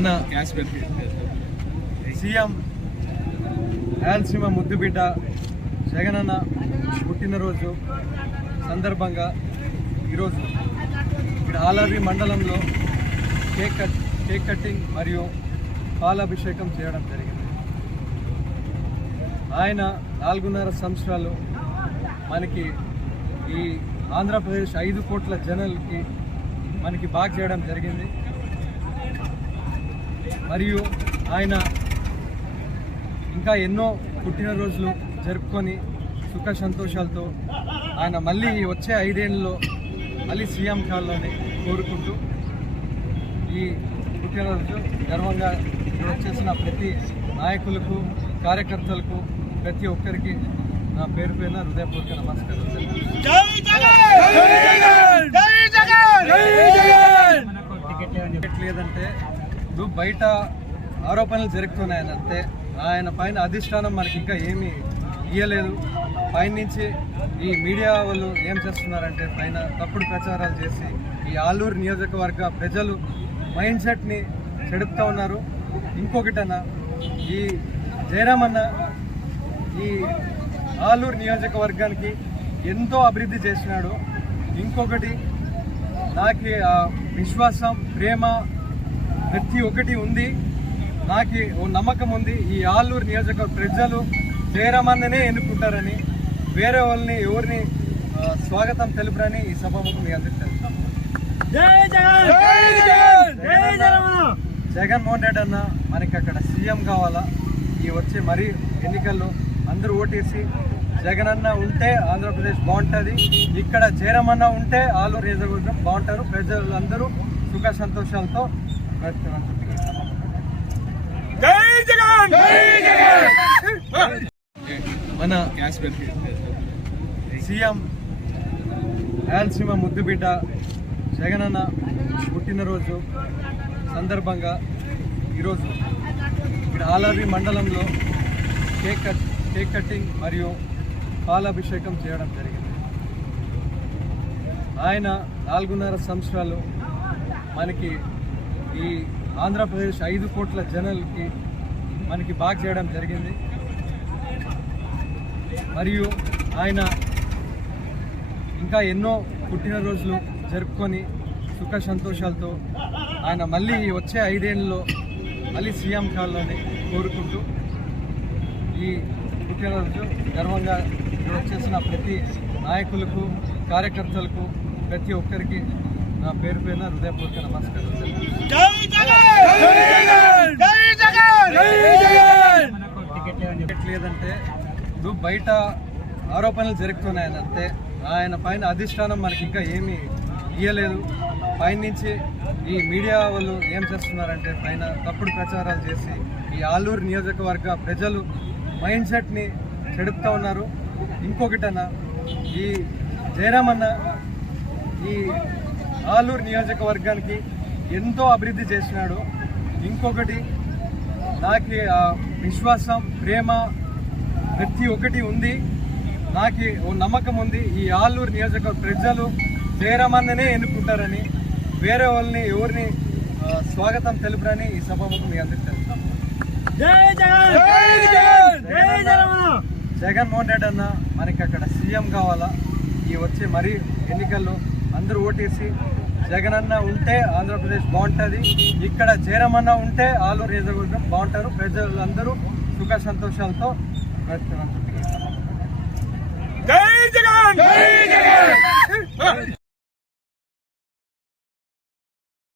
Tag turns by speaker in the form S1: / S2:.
S1: మన సీఎం రాయలసీమ ముద్దుబిడ్డ జగనన్న పుట్టినరోజు సందర్భంగా ఈరోజు ఇక్కడ ఆలర్వి మండలంలో కేక్ కట్ కేక్ కటింగ్ మరియు పాలాభిషేకం చేయడం జరిగింది. ఆయన నాలుగున్నర సంవత్సరాలు మనకి ఈ ఆంధ్రప్రదేశ్ ఐదు కోట్ల జనాలకి మనకి బాగా చేయడం జరిగింది. మరియు ఆయన ఇంకా ఎన్నో పుట్టినరోజులు జరుపుకొని సుఖ సంతోషాలతో ఆయన మళ్ళీ వచ్చే ఐదేళ్ళలో మళ్ళీ సీఎం కావాలని కోరుకుంటూ ఈ పుట్టినరోజు గర్వంగా ఇక్కడ వచ్చేసిన ప్రతి నాయకులకు కార్యకర్తలకు ప్రతి ఒక్కరికి నా పేరు పైన హృదయపూర్వక నమస్కారం. తెలుపుతున్నాను.
S2: జై జగన్! జై జగన్!
S1: టికెట్ లేదంటే ఇప్పుడు బయట ఆరోపణలు జరుగుతున్నాయి అంతే ఆయన పైన అధిష్టానం మనకి ఇంకా ఏమీ ఇయ్యలేదు. పైన నుంచి ఈ మీడియా వాళ్ళు ఏం చేస్తున్నారంటే పైన తప్పుడు ప్రచారాలు చేసి ఈ ఆలూరు నియోజకవర్గ ప్రజలు మైండ్ సెట్ని చెడుపుతూ ఉన్నారు. ఇంకొకటన్నా ఈ జయరామన్న ఈ ఆలూరు నియోజకవర్గానికి ఎంతో అభివృద్ధి చేసినాడు. ఇంకొకటి నాకు ఆ విశ్వాసం ప్రేమ ప్రతి ఒక్కటి ఉంది. నాకు ఓ నమ్మకం ఉంది. ఈ ఆలూరు నియోజకవర్గ ప్రజలు జయరామన్ననే ఎన్నుకుంటారని వేరే వాళ్ళని ఎవరిని స్వాగతం తెలుపురని ఈ సభాముఖం మీ అందరికీ జగన్మోహన్ రెడ్డి అన్న మనకి అక్కడ సీఎం కావాలా? ఈ వచ్చే మరి ఎన్నికల్లో అందరూ ఓటేసి జగన్ అన్న ఉంటే ఆంధ్రప్రదేశ్ బాగుంటుంది. ఇక్కడ జయరామన్న ఉంటే ఆలూరు నియోజకవర్గం బాగుంటారు. ప్రజలు అందరూ సుఖ సంతోషాలతో
S2: జై జగన్ జై జగన్
S1: మన సీఎం రాయలసీమ ముద్దుబిడ్డ జగనన్న పుట్టినరోజు సందర్భంగా ఈరోజు ఇక్కడ ఆలర్వి మండలంలో కేక్ కట్ కేక్ కటింగ్ మరియు పాలాభిషేకం చేయడం జరిగింది. ఆయన నాలుగున్నర సంవత్సరాలు మనకి ఈ ఆంధ్రప్రదేశ్ ఐదు కోట్ల జనాలకి మనకి బాగా చేయడం జరిగింది. మరియు ఆయన ఇంకా ఎన్నో పుట్టినరోజులు జరుపుకొని సుఖ సంతోషాలతో ఆయన మళ్ళీ వచ్చే ఐదేళ్ళలో మళ్ళీ సీఎం కావాలని కోరుకుంటూ ఈ పుట్టినరోజు గర్వంగా ఇక్కడ వచ్చేసిన ప్రతి నాయకులకు కార్యకర్తలకు ప్రతి ఒక్కరికి నా పేరు పైన హృదయపూర్వక నమస్కారం. టికెట్ లేదంటే ఇప్పుడు బయట ఆరోపణలు జరుగుతున్నాయి ఆయన అంతే ఆయన పైన అధిష్టానం మనకి ఇంకా ఏమీ ఇయ్యలేదు. పైన నుంచి ఈ మీడియా వాళ్ళు ఏం చేస్తున్నారంటే పైన తప్పుడు ప్రచారాలు చేసి ఈ ఆలూరు నియోజకవర్గ ప్రజలు మైండ్ సెట్ని చెడుపుతా ఉన్నారు. ఇంకొకటన్నా ఈ జయరామ్ అన్న ఈ ఆలూరు నియోజకవర్గానికి ఎంతో అభివృద్ధి చేసినాడు. ఇంకొకటి నాకు ఆ విశ్వాసం ప్రేమ ప్రతి ఒక్కటి ఉంది. నాకు ఓ నమ్మకం ఉంది. ఈ ఆలూరు నియోజకవర్గ ప్రజలు జయరామన్ననే ఎన్నుకుంటారని వేరే వాళ్ళని ఎవరిని స్వాగతం తెలుపురని ఈ సభముఖం మీ అందరికీ తెలుసు
S2: జై జగన్! జై జగన్! జై జగన్!
S1: జగన్మోహన్ రెడ్డి అన్న మనకి అక్కడ సీఎం కావాలా? ఈ వచ్చే మరీ ఎన్నికల్లో అందరూ ఓటేసి అన్న ఉంటే ఆంధ్రప్రదేశ్ బాగుంటుంది. ఇక్కడ జయరమన్న ఉంటే ఆలూరు నియోజకవర్గం బాగుంటారు. ప్రజలందరూ సుఖ సంతోషాలతో